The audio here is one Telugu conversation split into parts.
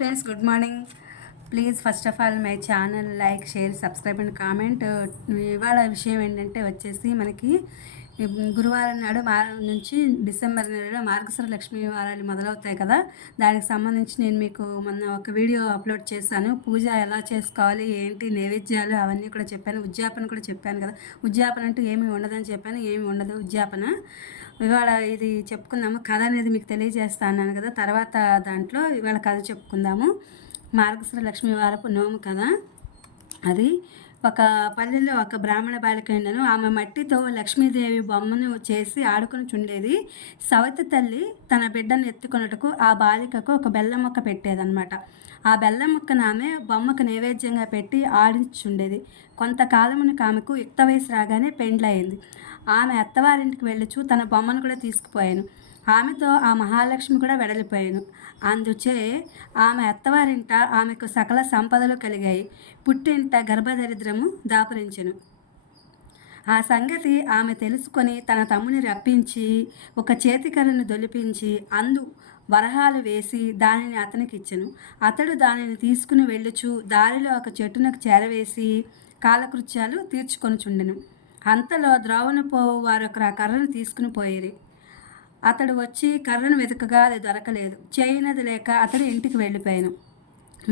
Friends good morning. Please first of all my channel like, share, subscribe and comment. ఇవాళ విషయం ఏంటంటే వచ్చేసి మనకి గురువారం నాడు నుంచి డిసెంబర్ నెలలో మార్గశిర లక్ష్మీ వారాలు మొదలవుతాయి కదా. దానికి సంబంధించి నేను మీకు మొన్న ఒక వీడియో అప్లోడ్ చేశాను. పూజ ఎలా చేసుకోవాలి, ఏంటి నైవేద్యాలు అవన్నీ కూడా చెప్పాను. ఉద్యాపన కూడా చెప్పాను కదా. ఉద్యాపన అంటూ ఏమీ ఉండదని చెప్పాను. ఏమి ఉండదు ఉద్యాపన. ఇవాళ ఇది చెప్పుకుందాము. కథ అనేది మీకు తెలియజేస్తాను కదా. తర్వాత దాంట్లో ఇవాళ కథ చెప్పుకుందాము. మార్గశిర లక్ష్మీ వారపు నోము కథ. అది ఒక పల్లెల్లో ఒక బ్రాహ్మణ బాలిక ఉండను. ఆమె మట్టితో లక్ష్మీదేవి బొమ్మను చేసి ఆడుకుని చుండేది. సవతి తల్లి తన బిడ్డను ఎత్తుకొనుటకు ఆ బాలికకు ఒక బెల్లం మొక్క పెట్టేదన్నమాట. ఆ బెల్లం మొక్కను ఆమె బొమ్మకు నైవేద్యంగా పెట్టి ఆడించుండేది. కొంతకాలమునకు ఆమెకు యుక్త వయసు రాగానే పెండ్లయింది. ఆమె అత్తవారింటికి వెళ్ళుచు తన బొమ్మను కూడా తీసుకుపోయాను. ఆమెతో ఆ మహాలక్ష్మి కూడా వెడలిపోయాను. అందుచే ఆమె అత్తవారింట ఆమెకు సకల సంపదలు కలిగాయి. పుట్టింట గర్భదరిద్రము దాపురించెను. ఆ సంగతి ఆమె తెలుసుకొని తన తమ్ముని రప్పించి ఒక చేతికర్రను దొలిపించి అందు వరహాలు వేసి దానిని అతనికి ఇచ్చెను. అతడు దానిని తీసుకుని వెళ్ళుచు దారిలో ఒక చెట్టునకు చేరవేసి కాలకృత్యాలు తీర్చుకొనుచుండెను. అంతలో ద్రోవన పోవు వారొకరు ఆ కర్రను తీసుకుని పోయిరి. అతడు వచ్చి కర్రను వెతకగా అది దొరకలేదు. చేయనది లేక అతడు ఇంటికి వెళ్ళిపోయాను.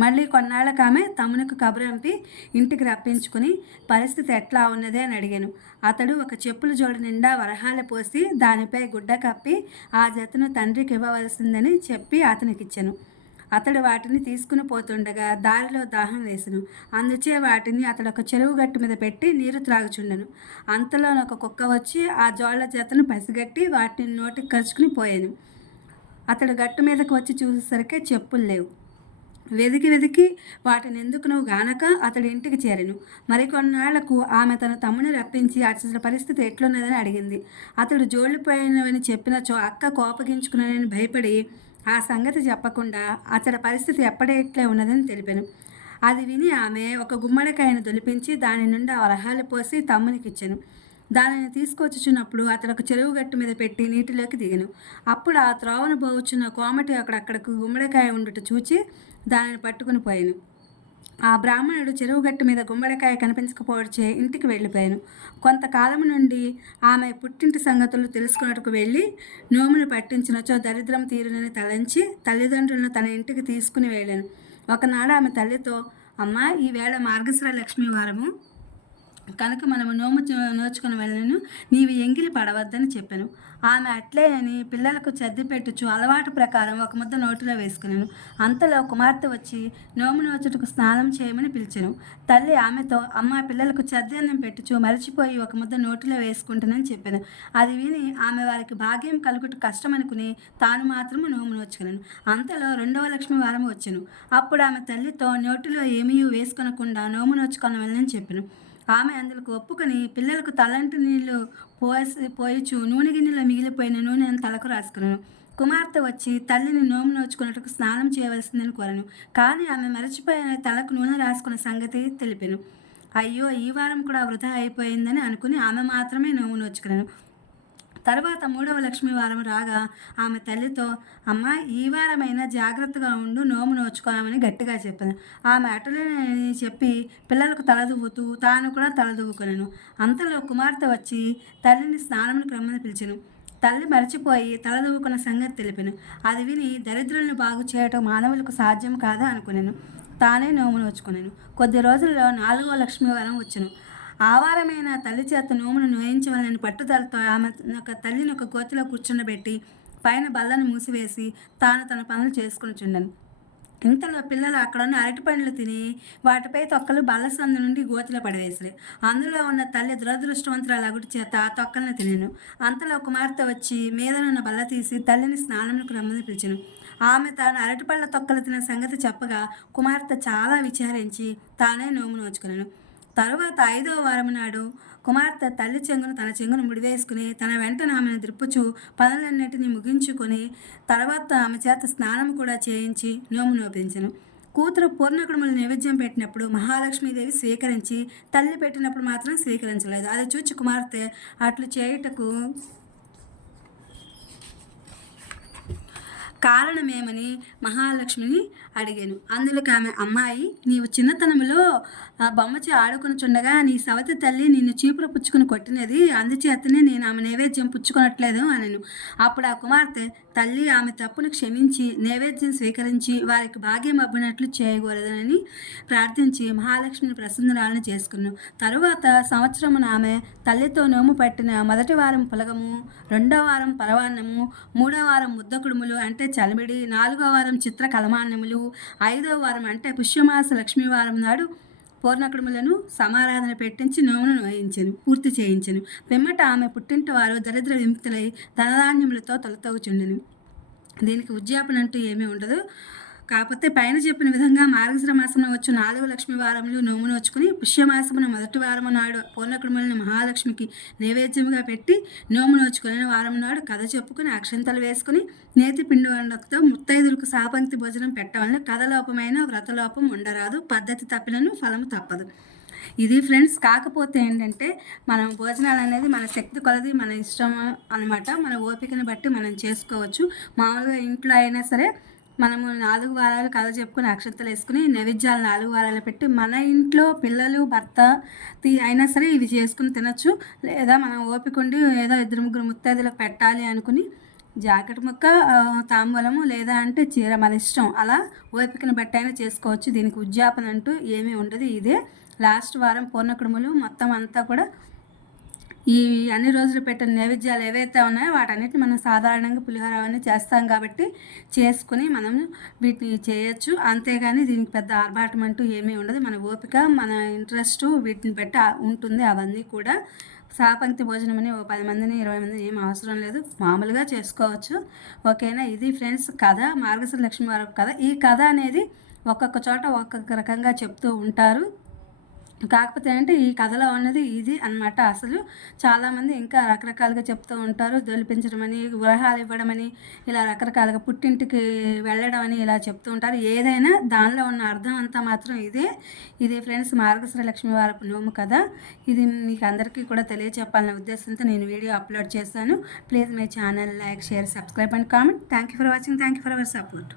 మళ్ళీ కొన్నాళ్ళకు ఆమె తమ్మునికి కబురంపి ఇంటికి రప్పించుకుని పరిస్థితి ఎట్లా ఉన్నదే అని అడిగాను. అతడు ఒక చెప్పుల జోడు నిండా వరహాలు పోసి దానిపై గుడ్డ కప్పి ఆ జతను తండ్రికి ఇవ్వవలసిందని చెప్పి అతనికిచ్చాను. అతడు వాటిని తీసుకుని పోతుండగా దారిలో దాహం వేసెను. అందుచే వాటిని అతడు ఒక చెరువు గట్టు మీద పెట్టి నీరు త్రాగుచుండెను. అంతలోనొక కుక్క వచ్చి ఆ జోళ్ల జతను పసిగట్టి వాటిని నోటికి కరుచుకుని పోయాను. అతడు గట్టు మీదకు వచ్చి చూసేసరికి చెప్పులు లేవు. వెదికి వాటిని ఎందుకు నువ్వు గానక అతడి ఇంటికి చేరెను. మరికొన్నాళ్లకు ఆమె తన తమ్ముని రప్పించి అతడి పరిస్థితి ఎట్లున్నదని అడిగింది. అతడు జోళ్ళిపోయినవని చెప్పినచో అక్క కోపగించుకున్నానని భయపడి ఆ సంగతి చెప్పకుండా అతడి పరిస్థితి ఎప్పటిట్లే ఉన్నదని తెలిపాను. అది విని ఆమె ఒక గుమ్మడికాయను దొలిపించి దాని నుండి వరహాలు పోసి తమ్మునికిచ్చాను. దానిని తీసుకొచ్చుచున్నప్పుడు అతడు ఒక చెరువు గట్టు మీద పెట్టి నీటిలోకి దిగను. అప్పుడు ఆ త్రోవను పోవచ్చున్న కోమటి అక్కడక్కడకు గుమ్మడికాయ ఉండుట చూచి దానిని పట్టుకుని పోయాను. ఆ బ్రాహ్మణుడు చెరువు గట్టు మీద గుమ్మడికాయ కనిపించకపోవచ్చే ఇంటికి వెళ్ళిపోయాను. కొంతకాలం నుండి ఆమె పుట్టింటి సంగతులు తెలుసుకున్నట్టుకు వెళ్ళి నోమును పట్టించినచో దరిద్రం తీరునని తలంచి తల్లిదండ్రులను తన ఇంటికి తీసుకుని వెళ్ళాను. ఒకనాడు ఆమె తల్లితో, అమ్మ, ఈవేళ మార్గశిర లక్ష్మీ వారము కనుక మనము నోము నోచుకుని వెళ్ళను, నీవు ఎంగిలి పడవద్దని చెప్పాను. ఆమె అట్లేనని పిల్లలకు చద్ది పెట్టుచు అలవాటు ప్రకారం ఒక ముద్ద నోటిలో వేసుకున్నాను. అంతలో కుమార్తె వచ్చి నోము నోచుటకు స్నానం చేయమని పిలిచాను. తల్లి ఆమెతో, అమ్మ, పిల్లలకు చద్ది అన్నం పెట్టుచు మరచిపోయి ఒక ముద్ద నోటిలో వేసుకుంటానని చెప్పాను. అది విని ఆమె వారికి భాగ్యం కలుగుట కష్టమనుకుని తాను మాత్రము నోము నోచుకున్నాను. అంతలో 2వ లక్ష్మి వారం వచ్చాను. అప్పుడు ఆమె తల్లితో నోటిలో ఏమీ వేసుకొనకుండా నోము నోచుకొని వెళ్ళని చెప్పాను. ఆమె అందుకు ఒప్పుకొని పిల్లలకు తలంటి నీళ్లు పోయిచు నూనె గిన్నెలో మిగిలిపోయిన నూనెను తలకు రాసుకున్నాను. కుమార్తె వచ్చి తల్లిని నోము నోచుకున్నట్టుకు స్నానం చేయవలసిందని కోరాను. కానీ ఆమె మరచిపోయిన తలకు నూనె రాసుకున్న సంగతి తెలిపాను. అయ్యో, ఈ వారం కూడా వృధా అయిపోయిందని అనుకుని ఆమె మాత్రమే నోము నోచుకున్నాను. తర్వాత 3వ లక్ష్మీ వారం రాగా ఆమె తల్లితో, అమ్మ, ఈ వారమైనా జాగ్రత్తగా ఉండు, నోము నోచుకోమని గట్టిగా చెప్పాను. ఆమె అటులని చెప్పి పిల్లలకు తలదువ్వుతూ తాను కూడా తలదువ్వుకున్నాను. అంతలో కుమార్తె వచ్చి తల్లిని స్నానమునికి రమ్మని పిలిచాను. తల్లి మరచిపోయి తలదువ్వుకున్న సంగతి తెలిపాను. అది విని దరిద్రులను బాగు చేయటం మానవులకు సాధ్యం కాదా అనుకున్నాను. తానే నోము నోచుకున్నాను. కొద్ది రోజుల్లో 4వ లక్ష్మీ వారం వచ్చాను. ఆ వారమైన తల్లి చేత నోమును నోయించవాలని పట్టుదలతో ఆమె తల్లిని ఒక గోతిలో కూర్చుండబెట్టి పైన బల్లను మూసివేసి తాను తన పనులు చేసుకునిచుండను. ఇంతలో పిల్లలు అక్కడున్న అరటి పండ్లు తిని వాటిపై తొక్కలు బల్ల సందు నుండి గోతిలో పడవేసిరి. అందులో ఉన్న తల్లి దురదృష్టవంతురాలు అగుటి చేత ఆ తొక్కలను తినేను. అంతలో కుమార్తె వచ్చి మీదనున్న బల్ల తీసి తల్లిని స్నానంకు రమ్మని పిలిచెను. ఆమె తాను అరటిపళ్ళ తొక్కలు తినే సంగతి చెప్పగా కుమార్తె చాలా విచారించి తానే నోము నోచుకున్నాను. తరువాత 5వ వారం నాడు కుమార్తె తల్లి చెంగును తన చెంగును ముడివేసుకుని తన వెంటనే ఆమెను ద్రిప్పుచు పనులన్నింటినీ ముగించుకొని తర్వాత ఆమె చేత స్నానం కూడా చేయించి నోము నోపించెను. కూతురు పూర్ణకుడుములు నైవేద్యం పెట్టినప్పుడు మహాలక్ష్మీదేవి స్వీకరించి తల్లి పెట్టినప్పుడు మాత్రం స్వీకరించలేదు. అది చూచి కుమార్తె అట్లు చేయుటకు కారణమేమని మహాలక్ష్మిని అడిగాను. అందులోకి ఆమె, అమ్మాయి నీవు చిన్నతనంలో బొమ్మచి ఆడుకొనుచుండగా నీ సవతి తల్లి నిన్ను చీపురు పుచ్చుకుని కొట్టినది, అందుచేతనే నేను ఆమె నైవేద్యం పుచ్చుకొనట్లేదు అనెను. అప్పుడు ఆ కుమార్తె తల్లి ఆమె తప్పును క్షమించి నైవేద్యం స్వీకరించి వారికి భాగ్యం అబ్బినట్లు చేయకూడదని ప్రార్థించి మహాలక్ష్మిని ప్రసన్నురాలను చేసుకున్నాను. తరువాత సంవత్సరమున ఆమె తల్లితో నోము పట్టిన మొదటి వారం పులగము, రెండో వారం పరవాన్నము, మూడో వారం ముద్దకుడుములు అంటే చలిమిడి, నాలుగో వారం చిత్ర కలమాన్నములు, ఐదో వారం అంటే పుష్యమాస లక్ష్మీవారం నాడు పూర్ణకుడుములను సమారాధన పెట్టించి నోమును పూర్తి చేయించెను. పిమ్మట ఆమె పుట్టింటి వారు దరిద్ర విముక్తులై ధనధాన్యములతో తొలతొగుచుండెను. దీనికి ఉద్యాపన అంటూ ఏమీ ఉండదు. కాకపోతే పైన చెప్పిన విధంగా మార్గశిర మాసంలో వచ్చు 4 లక్ష్మీ వారములు నోము నోచుకుని పుష్యమాసమున మొదటి వారము నాడు పూర్ణకుడుములను మహాలక్ష్మికి నైవేద్యముగా పెట్టి నోము నోచుకునే వారం నాడు కథ చెప్పుకుని అక్షంతలు వేసుకుని నేతి పిండి వంటతో ముత్తైదులకు సాపంక్తి భోజనం పెట్టవలన కథలోపమైన వ్రతలోపం ఉండరాదు, పద్ధతి తప్పినను ఫలము తప్పదు. ఇది ఫ్రెండ్స్. కాకపోతే ఏంటంటే మనం భోజనాలు అనేది మన శక్తి కొలది మన ఇష్టం అనమాట. మన ఓపికని బట్టి మనం చేసుకోవచ్చు. మామూలుగా ఇంట్లో అయినా సరే మనము 4 వారాలు కథ చెప్పుకుని అక్షంతలు వేసుకుని నైవేద్యాలు 4 వారాలు పెట్టి మన ఇంట్లో పిల్లలు భర్త అయినా సరే ఇవి చేసుకుని తినచ్చు. లేదా మనం ఓపిక ఉండి ఏదో 2-3 ముత్తైదులకు పెట్టాలి అనుకుని జాకెట్ ముక్క, తాంబూలము లేదా అంటే చీర మన ఇష్టం, అలా ఓపికను బట్టి అయినా చేసుకోవచ్చు. దీనికి ఉద్యాపన అంటూ ఏమీ ఉండదు. ఇదే లాస్ట్ వారం పూర్ణకుడుములు మొత్తం అంతా కూడా ఈ అన్ని రోజులు పెట్టిన నైవేద్యాలు ఏవైతే ఉన్నాయో వాటన్నిటిని మనం సాధారణంగా పులిహోర అవన్నీ చేస్తాం కాబట్టి చేసుకుని మనం వీటిని చేయొచ్చు. అంతేగాని దీనికి పెద్ద ఆర్భాటం అంటూ ఏమీ ఉండదు. మన ఓపిక, మన ఇంట్రెస్ట్ వీటిని బట్టి ఉంటుంది. అవన్నీ కూడా సాపంక్తి భోజనం అని 10 మందిని 20 మందిని ఏం అవసరం లేదు, మామూలుగా చేసుకోవచ్చు. ఓకేనా? ఇది ఫ్రెండ్స్ కథ, మార్గశిర లక్ష్మీ వారం కథ. ఈ కథ అనేది ఒక్కొక్క చోట ఒక్కొక్క రకంగా చెప్తూ ఉంటారు. కాకపోతే అంటే ఈ కథలో ఉన్నది ఇది అనమాట. అసలు చాలామంది ఇంకా రకరకాలుగా చెప్తూ ఉంటారు. దొలిపించడమని, వివాహాలు ఇవ్వడమని, ఇలా రకరకాలుగా పుట్టింటికి వెళ్ళడం అని ఇలా చెప్తూ ఉంటారు. ఏదైనా దానిలో ఉన్న అర్థం అంతా మాత్రం ఇదే ఫ్రెండ్స్ మార్గశిర లక్ష్మీ వారపు నోము కదా. ఇది మీకు అందరికీ కూడా తెలియచెప్పాలనే ఉద్దేశంతో నేను వీడియో అప్లోడ్ చేశాను. Please my channel like, share, subscribe and comment. Thank you for watching. Thank you for our support.